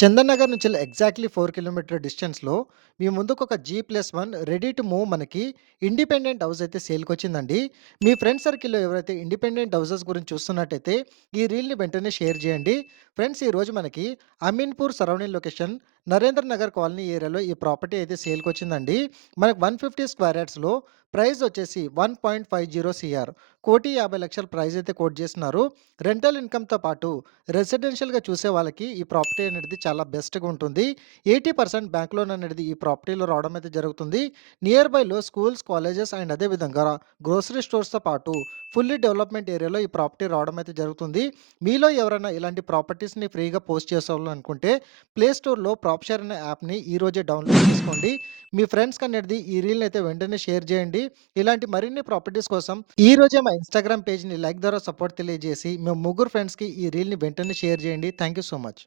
చందన్ నగర్ నుంచి exactly 4 kilometre డిస్టెన్స్‌లో మీ ముందుకొక జీ+1 ready to move మనకి ఇండిపెండెంట్ హౌస్ అయితే సేల్‌కొచ్చిందండి. మీ ఫ్రెండ్ సర్కిల్‌లో ఎవరైతే ఇండిపెండెంట్ హౌసెస్ గురించి చూస్తున్నట్టయితే ఈ రీల్‌ని వెంటనే షేర్ చేయండి. ఫ్రెండ్స్ ఈరోజు మనకి Ameenpur surrounding location Narendra Nagar colony ఏరియాలో ఈ ప్రాపర్టీ అయితే సేల్‌కొచ్చిందండి. మనకు 150 స్క్వేర్ యార్డ్స్‌లో ప్రైస్ వచ్చేసి 1.50 సీఆర్ 1,50,00,000 ప్రైస్ అయితే కోట్ చేస్తున్నారు. రెంటల్ ఇన్‌కమ్‌తో పాటు రెసిడెన్షియల్‌గా చూసే వాళ్ళకి ఈ ప్రాపర్టీ అనేది చాలా బెస్ట్‌గా ఉంటుంది. 80% బ్యాంక్ లోన్ అనేది ఈ ప్రాపర్టీలో రావడం అయితే జరుగుతుంది. నియర్ బైలో స్కూల్స్, కాలేజెస్ అండ్ అదే విధంగా గ్రోసరీ స్టోర్స్‌తో పాటు ఫుల్లీ డెవలప్‌మెంట్ ఏరియాలో ఈ ప్రాపర్టీ రావడం అయితే జరుగుతుంది. మీలో ఎవరైనా ఇలాంటి ప్రాపర్టీస్‌ని ఫ్రీగా పోస్ట్ చేసేవాళ్ళనుకుంటే ప్లే స్టోర్‌లో ప్రాప్‌షేర్ అనే యాప్‌ని ఈ రోజే డౌన్‌లోడ్ చేసుకోండి. మీ ఫ్రెండ్స్‌కి అనేది ఈ రీల్‌ని అయితే వెంటనే షేర్ చేయండి. ఇలాంటి మరిన్ని ప్రాపర్టీస్ కోసం ఈ రోజే మా ఇన్‌స్టాగ్రామ్ పేజ్‌ని లైక్ ద్వారా సపోర్ట్ తెలియజేసి, మీ ముగ్గురు ఫ్రెండ్స్‌కి ఈ రీల్‌ని వెంటనే షేర్ చేయండి. Thank you so much.